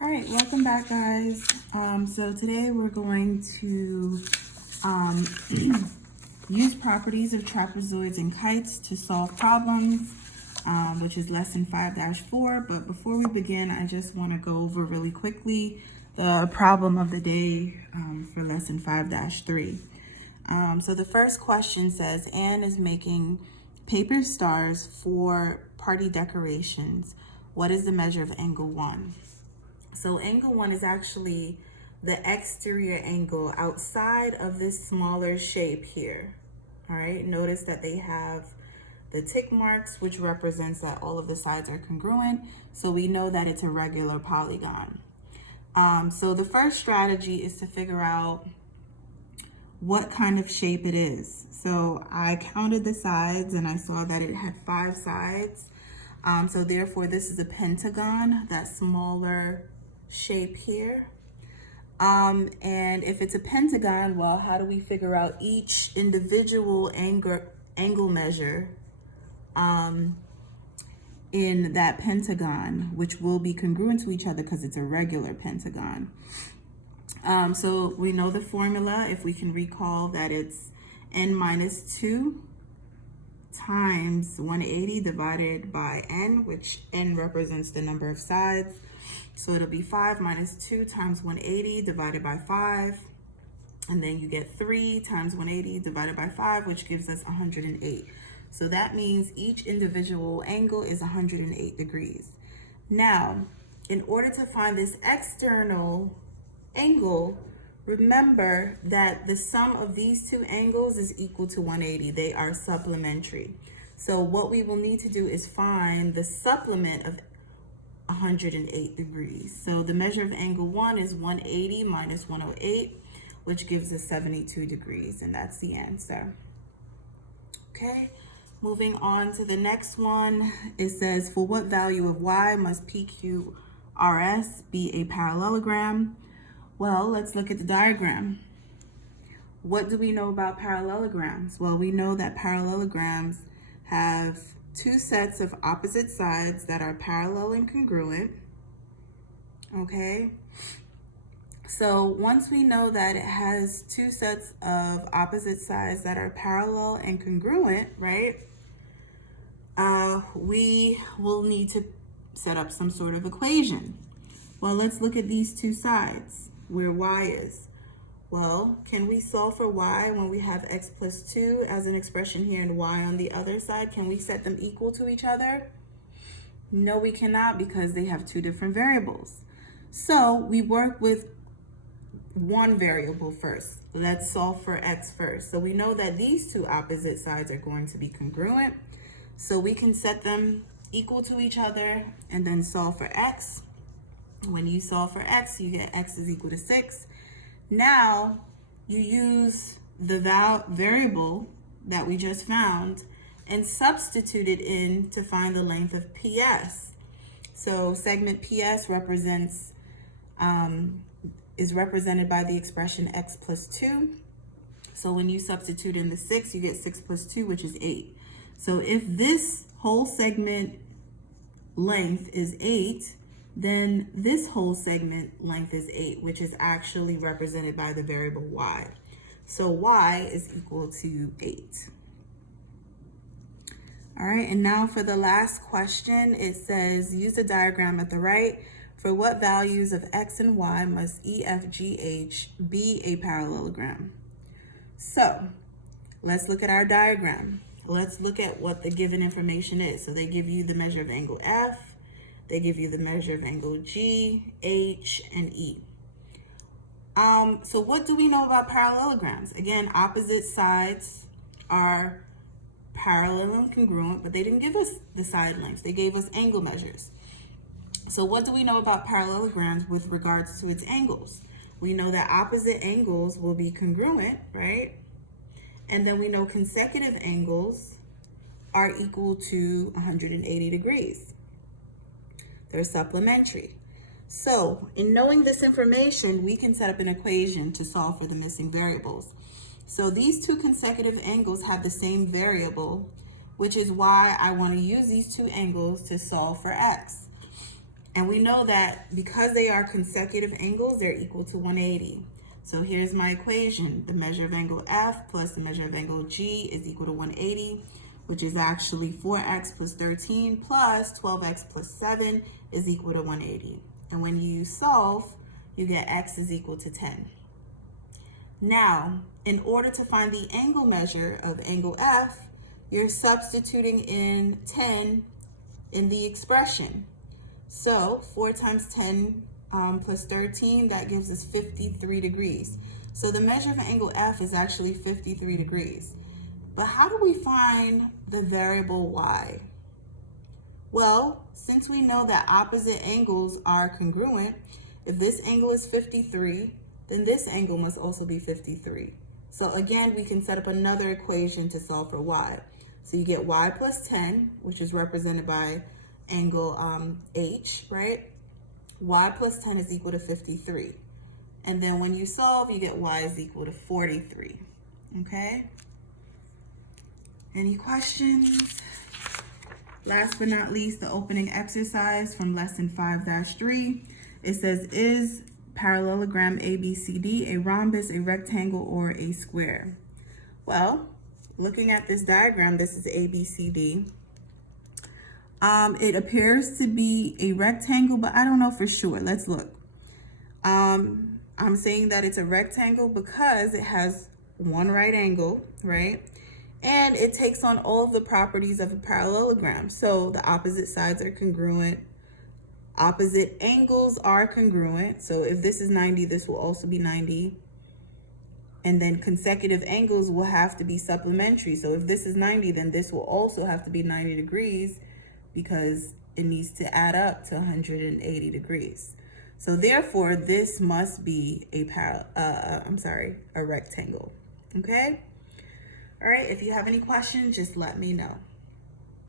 All right, welcome back, guys. So today we're going to um, use properties of trapezoids and kites to solve problems, which is lesson 5-4. But before we begin, I just want to go over really quickly the problem of the day for lesson 5-3. So the first question says, Anne is making paper stars for party decorations. What is the measure of angle 1? So angle 1 is actually the exterior angle outside of this smaller shape here. All right, notice that they have the tick marks, which represents that all of the sides are congruent. So we know that it's a regular polygon. So the first strategy is to figure out what kind of shape it is. So I counted the sides and I saw that it had 5 sides. So therefore this is a pentagon, that smaller shape here. And if it's a pentagon, well, how do we figure out each individual angle measure in that pentagon, which will be congruent to each other because it's a regular pentagon? So we know the formula, if we can recall, that it's n minus 2 times 180 divided by n, which n represents the number of sides. So it'll be 5 minus 2 times 180 divided by 5. And then you get 3 times 180 divided by 5, which gives us 108. So that means each individual angle is 108 degrees. Now, in order to find this external angle, remember that the sum of these two angles is equal to 180. They are supplementary. So what we will need to do is find the supplement of 108 degrees. So the measure of angle 1 is 180 minus 108, which gives us 72 degrees, and that's the answer. Okay, moving on to the next one. It says, for what value of y must PQRS be a parallelogram? Well, let's look at the diagram. What do we know about parallelograms? Well, we know that parallelograms have two sets of opposite sides that are parallel and congruent. Okay, so once we know that it has two sets of opposite sides that are parallel and congruent, right, we will need to set up some sort of equation. Well, let's look at these two sides where y is. Well, can we solve for y when we have x plus 2 as an expression here and y on the other side? Can we set them equal to each other? No, we cannot, because they have two different variables. So we work with one variable first. Let's solve for x first. So we know that these two opposite sides are going to be congruent. So we can set them equal to each other and then solve for x. When you solve for x, you get x is equal to 6. Now you use the variable that we just found and substitute it in to find the length of PS. So segment PS represents is represented by the expression x plus 2. So when you substitute in the 6, you get 6 plus 2, which is 8. So if this whole segment length is 8, then this whole segment length is 8, which is actually represented by the variable y. So y is equal to 8. All right, and now for the last question, it says, use the diagram at the right. For what values of x and y must EFGH be a parallelogram? So let's look at our diagram. Let's look at what the given information is. So they give you the measure of angle F, they give you the measure of angle G, H, and E. So what do we know about parallelograms? Again, opposite sides are parallel and congruent, but they didn't give us the side lengths. They gave us angle measures. So what do we know about parallelograms with regards to its angles? We know that opposite angles will be congruent, right? And then we know consecutive angles are equal to 180 degrees. They're supplementary. So in knowing this information, we can set up an equation to solve for the missing variables. So these two consecutive angles have the same variable, which is why I want to use these two angles to solve for x. And we know that because they are consecutive angles, they're equal to 180. So here's my equation. The measure of angle F plus the measure of angle G is equal to 180, which is actually 4x plus 13 plus 12x plus 7 is equal to 180. And when you solve, you get x is equal to 10. Now, in order to find the angle measure of angle F, you're substituting in 10 in the expression. So 4 times 10 plus 13, that gives us 53 degrees. So the measure of angle F is actually 53 degrees. But how do we find the variable y? Well, since we know that opposite angles are congruent, if this angle is 53, then this angle must also be 53. So again, we can set up another equation to solve for y. So you get y plus 10, which is represented by angle H, right? Y plus 10 is equal to 53. And then when you solve, you get y is equal to 43, okay? Any questions? Last but not least, the opening exercise from lesson 5-3. It says, is parallelogram ABCD a rhombus, a rectangle, or a square? Well, looking at this diagram, this is ABCD. It appears to be a rectangle, but I don't know for sure. Let's look. I'm saying that it's a rectangle because it has one right angle, right? And it takes on all of the properties of a parallelogram. So the opposite sides are congruent. Opposite angles are congruent. So if this is 90, this will also be 90. And then consecutive angles will have to be supplementary. So if this is 90, then this will also have to be 90 degrees because it needs to add up to 180 degrees. So therefore, this must be a rectangle, okay? All right, if you have any questions, just let me know.